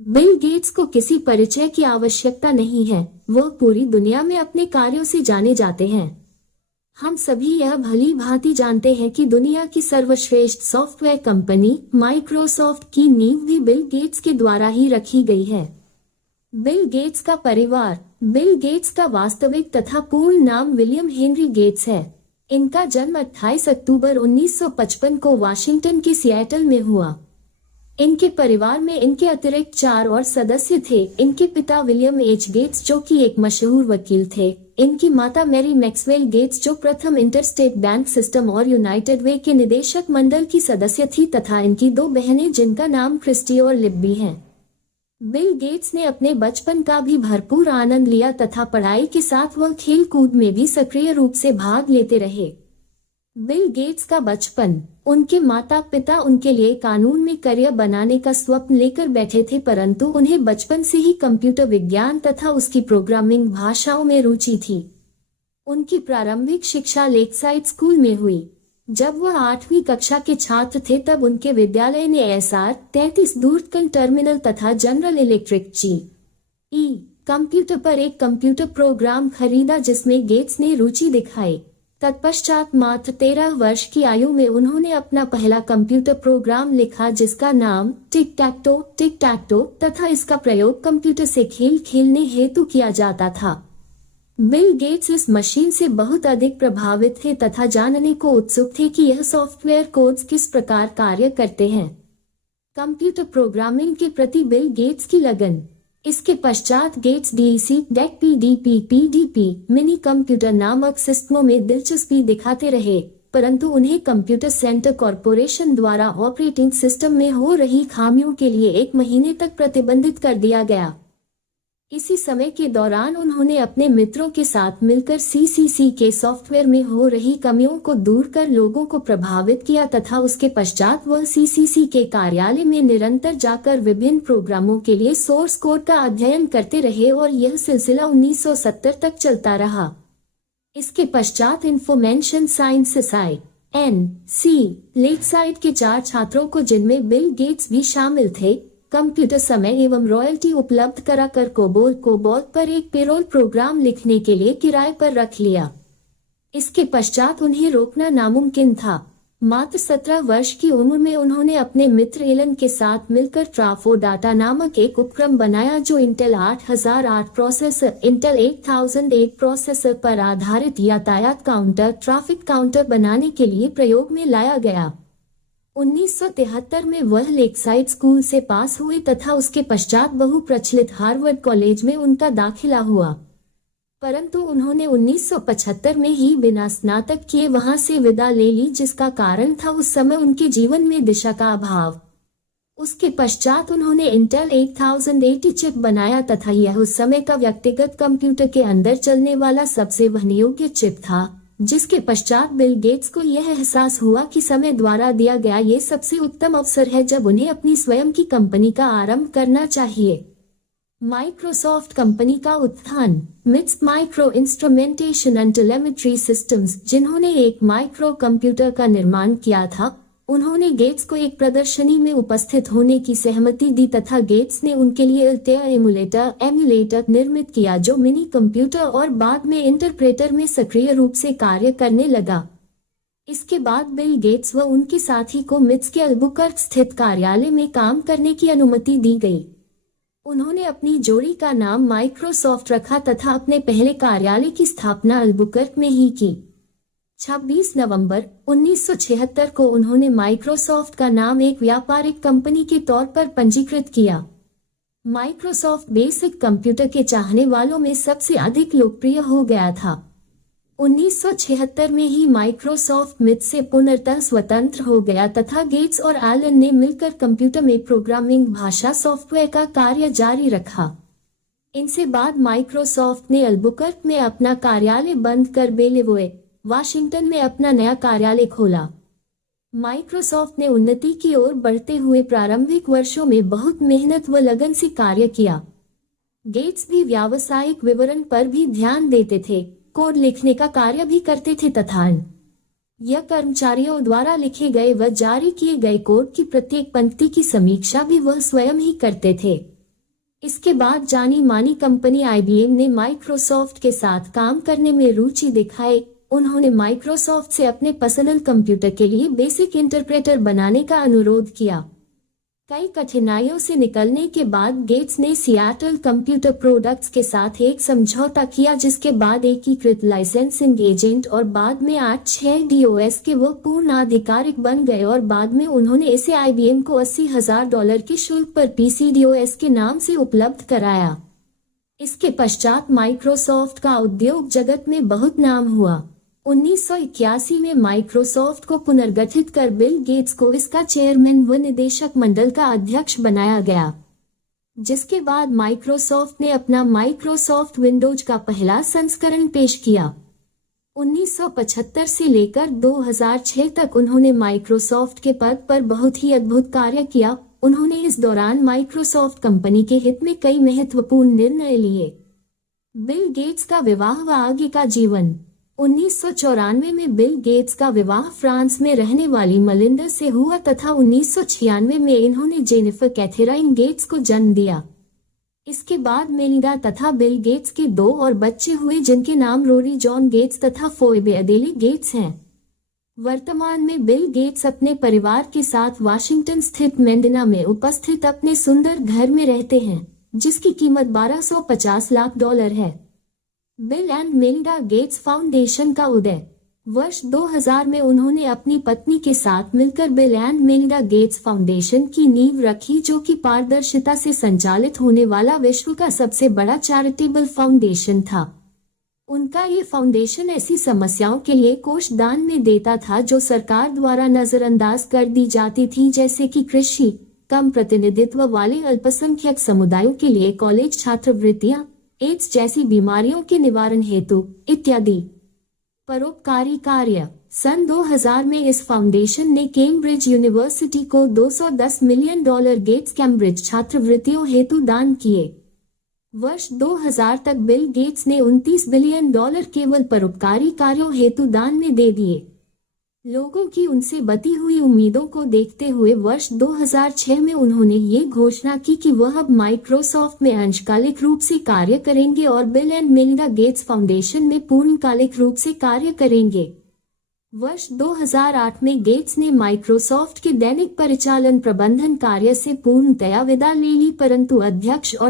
Bill Gates को किसी परिचय की आवश्यकता नहीं है, वह पूरी दुनिया में अपने कार्यों से जाने जाते हैं। हम सभी यह भली भांति जानते हैं कि दुनिया की सर्वश्रेष्ठ सॉफ्टवेयर कंपनी माइक्रोसॉफ्ट की नींव भी बिल गेट्स के द्वारा ही रखी गई है। बिल गेट्स का परिवार। बिल गेट्स का वास्तविक तथा पूर्ण नाम विलियम हेनरी गेट्स है। इनका जन्म 28 अक्टूबर 1955 को वाशिंगटन के सिएटल में हुआ। इनके परिवार में इनके अतिरिक्त 4 और सदस्य थे। इनके पिता विलियम एच गेट्स जो कि एक मशहूर वकील थे। इनकी माता मैरी मैक्सवेल गेट्स जो प्रथम इंटरस्टेट बैंक सिस्टम और यूनाइटेड वे के निदेशक मंडल की सदस्य थी तथा इनकी 2 बहनें जिनका नाम क्रिस्टी और लिब्बी है। बिल गेट्स ने अपने बचपन का भी भरपूर आनंद लिया तथा पढ़ाई के साथ वह खेल कूद में भी सक्रिय रूप से भाग लेते रहे। बिल गेट्स का बचपन। उनके माता पिता उनके लिए कानून में करियर बनाने का स्वप्न लेकर बैठे थे, परंतु उन्हें बचपन से ही कंप्यूटर विज्ञान तथा उसकी प्रोग्रामिंग भाषाओं में रुचि थी। उनकी प्रारंभिक शिक्षा लेकसाइड स्कूल में हुई। जब वह 8वीं कक्षा के छात्र थे तब उनके विद्यालय ने SR 33 दूरदर्शन टर्मिनल तथा जनरल इलेक्ट्रिक GE कंप्यूटर पर एक कंप्यूटर प्रोग्राम खरीदा जिसमें गेट्स ने रुचि दिखाई। तत्पश्चात मात्र 13 वर्ष की आयु में उन्होंने अपना पहला कंप्यूटर प्रोग्राम लिखा जिसका नाम टिक टैक्टो तथा इसका प्रयोग कंप्यूटर से खेल खेलने हेतु किया जाता था। बिल गेट्स इस मशीन से बहुत अधिक प्रभावित थे तथा जानने को उत्सुक थे कि यह सॉफ्टवेयर कोड्स किस प्रकार कार्य करते हैं। कंप्यूटर प्रोग्रामिंग के प्रति बिल गेट्स की लगन। इसके पश्चात Gates DEC, DEC, PDP, PDP, mini computer नामक सिस्टमों में दिलचस्पी दिखाते रहे, परंतु उन्हें कंप्यूटर सेंटर कॉरपोरेशन द्वारा ऑपरेटिंग सिस्टम में हो रही खामियों के लिए 1 महीने तक प्रतिबंधित कर दिया गया। इसी समय के दौरान उन्होंने अपने मित्रों के साथ मिलकर CCC के सॉफ्टवेयर में हो रही कमियों को दूर कर लोगों को प्रभावित किया तथा उसके पश्चात वह CCC के कार्यालय में निरंतर जाकर विभिन्न प्रोग्रामों के लिए सोर्स कोड का अध्ययन करते रहे और यह सिलसिला 1970 तक चलता रहा। इसके पश्चात इंफॉर्मेशन साइंस NC लेकसाइड के 4 छात्रों को जिनमें बिल गेट्स भी शामिल थे कंप्यूटर समय एवं रॉयल्टी उपलब्ध कराकर कोबोल पर एक पेरोल प्रोग्राम लिखने के लिए किराए पर रख लिया। इसके पश्चात उन्हें रोकना नामुमकिन था। मात्र 17 वर्ष की उम्र में उन्होंने अपने मित्र एलन के साथ मिलकर ट्राफो डाटा नामक एक उपक्रम बनाया जो इंटेल 8008 प्रोसेसर, इंटेल 8008 प्रोसेसर पर आधारित यातायात काउंटर, ट्रैफिक काउंटर बनाने के लिए प्रयोग में लाया गया। 1973 में वह लेकसाइड स्कूल से पास हुए तथा उसके पश्चात बहुप्रचलित हार्वर्ड कॉलेज में उनका दाखिला हुआ, परंतु उन्होंने 1975 में ही बिना स्नातक किए वहां से विदा ले ली, जिसका कारण था उस समय उनके जीवन में दिशा का अभाव। उसके पश्चात उन्होंने इंटेल 8080 चिप बनाया तथा यह उस समय का व्यक्तिगत कंप्यूटर के अंदर चलने वाला सबसे वहनयोग्य चिप था, जिसके पश्चात बिल गेट्स को यह एहसास हुआ कि समय द्वारा दिया गया ये सबसे उत्तम अवसर है जब उन्हें अपनी स्वयं की कंपनी का आरंभ करना चाहिए। माइक्रोसॉफ्ट कंपनी का उत्थान। MITS micro instrumentation and telemetry systems, जिन्होंने एक माइक्रो कंप्यूटर का निर्माण किया था, उन्होंने गेट्स को एक प्रदर्शनी में उपस्थित होने की सहमति दी तथा गेट्स ने उनके लिए अल्टेयर एमुलेटर निर्मित किया जो मिनी कंप्यूटर और बाद में इंटरप्रेटर में सक्रिय रूप से कार्य करने लगा। इसके बाद बिल गेट्स व उनके साथी को मिट्स के अल्बुकर्क स्थित कार्यालय में काम करने की अनुमति दी गई। उन्होंने अपनी जोड़ी का नाम माइक्रोसॉफ्ट रखा तथा अपने पहले कार्यालय की स्थापना अल्बुकर्क में ही की। 26 नवंबर 1976 को उन्होंने माइक्रोसॉफ्ट का नाम एक व्यापारिक कंपनी के तौर पर पंजीकृत किया। माइक्रोसॉफ्ट बेसिक कंप्यूटर के चाहने वालों में सबसे अधिक लोकप्रिय हो गया था। 1976 में ही माइक्रोसॉफ्ट मिट से पूर्णतः स्वतंत्र हो गया तथा गेट्स और एलन ने मिलकर कंप्यूटर में प्रोग्रामिंग भाषा सॉफ्टवेयर का कार्य जारी रखा। इनसे बाद माइक्रोसॉफ्ट ने अल्बुकर्क में अपना कार्यालय बंद कर बेलेवोए, वाशिंगटन में अपना नया कार्यालय खोला। माइक्रोसॉफ्ट ने उन्नति की ओर बढ़ते हुए प्रारंभिक वर्षों में बहुत मेहनत व लगन से कार्य किया। गेट्स भी व्यावसायिक विवरण पर भी ध्यान देते थे, कोड लिखने का कार्य भी करते थे तथा यह कर्मचारियों द्वारा लिखे गए व जारी किए गए कोड की प्रत्येक पंक्ति की समीक्षा भी वह स्वयं ही करते थे। इसके बाद जानी मानी कंपनी IBM ने माइक्रोसॉफ्ट के साथ काम करने में रुचि दिखाई। उन्होंने माइक्रोसॉफ्ट से अपने पर्सनल कंप्यूटर के लिए बेसिक इंटरप्रेटर बनाने का अनुरोध किया। कई कठिनाइयों से निकलने के बाद गेट्स ने सियाटल कंप्यूटर प्रोडक्ट्स के साथ एक समझौता किया, जिसके बाद एकीकृत लाइसेंसिंग एजेंट और बाद में 8/6 DOS के वो पूर्ण आधिकारिक बन गए और बाद में उन्होंने इसे IBM को $80,000 के शुल्क पर PC DOS के नाम से उपलब्ध कराया। इसके पश्चात माइक्रोसॉफ्ट का उद्योग जगत में बहुत नाम हुआ। 1981 में माइक्रोसॉफ्ट को पुनर्गठित कर बिल गेट्स को इसका चेयरमैन व निदेशक मंडल का अध्यक्ष बनाया गया, जिसके बाद माइक्रोसॉफ्ट ने अपना माइक्रोसॉफ्ट विंडोज का पहला संस्करण पेश किया। 1975 से लेकर 2006 तक उन्होंने माइक्रोसॉफ्ट के पद पर बहुत ही अद्भुत कार्य किया। उन्होंने इस दौरान माइक्रोसॉफ्ट कंपनी के हित में कई महत्वपूर्ण निर्णय लिए। बिल गेट्स का विवाह व आगे का जीवन। 1994 में बिल गेट्स का विवाह फ्रांस में रहने वाली मलिंडा से हुआ तथा 1996 में इन्होंने जेनिफर कैथेराइन गेट्स को जन्म दिया। इसके बाद मेलिंडा तथा बिल गेट्स के 2 और बच्चे हुए, जिनके नाम रोरी जॉन गेट्स तथा फोएबे अदेली गेट्स हैं। वर्तमान में बिल गेट्स अपने परिवार के साथ वाशिंगटन स्थित मेंडिना में उपस्थित अपने सुंदर घर में रहते हैं, जिसकी कीमत $1250 लाख है। Bill and Melinda Gates foundation का उदय। वर्ष 2000 में उन्होंने अपनी पत्नी के साथ मिलकर bill and Melinda Gates foundation की नींव रखी, जो कि पारदर्शिता से संचालित होने वाला विश्व का सबसे बड़ा चैरिटेबल फाउंडेशन था। उनका ये फाउंडेशन ऐसी समस्याओं के लिए कोष दान में देता था जो सरकार द्वारा नजरअंदाज कर दी जाती थी, जैसे कि कृषि, कम प्रतिनिधित्व वाले अल्पसंख्यक समुदायों के लिए कॉलेज छात्रवृत्तियां, एड्स जैसी बीमारियों के निवारण हेतु इत्यादि। परोपकारी कार्य। सन 2000 में इस फाउंडेशन ने कैम्ब्रिज यूनिवर्सिटी को $210 मिलियन गेट्स कैम्ब्रिज छात्रवृत्तियों हेतु दान किए। वर्ष 2000 तक बिल गेट्स ने $29 बिलियन केवल परोपकारी कार्यों हेतु दान में दे दिए। लोगों की उनसे बती हुई उम्मीदों को देखते हुए वर्ष 2006 में उन्होंने ये घोषणा की कि वह अब माइक्रोसॉफ्ट में अंशकालिक रूप से कार्य करेंगे और bill and Melinda Gates foundation में पूर्णकालिक रूप से कार्य करेंगे। वर्ष 2008 में गेट्स ने माइक्रोसॉफ्ट के दैनिक परिचालन प्रबंधन कार्य से पूर्णतया विदा ले ली, परंतु अध्यक्ष और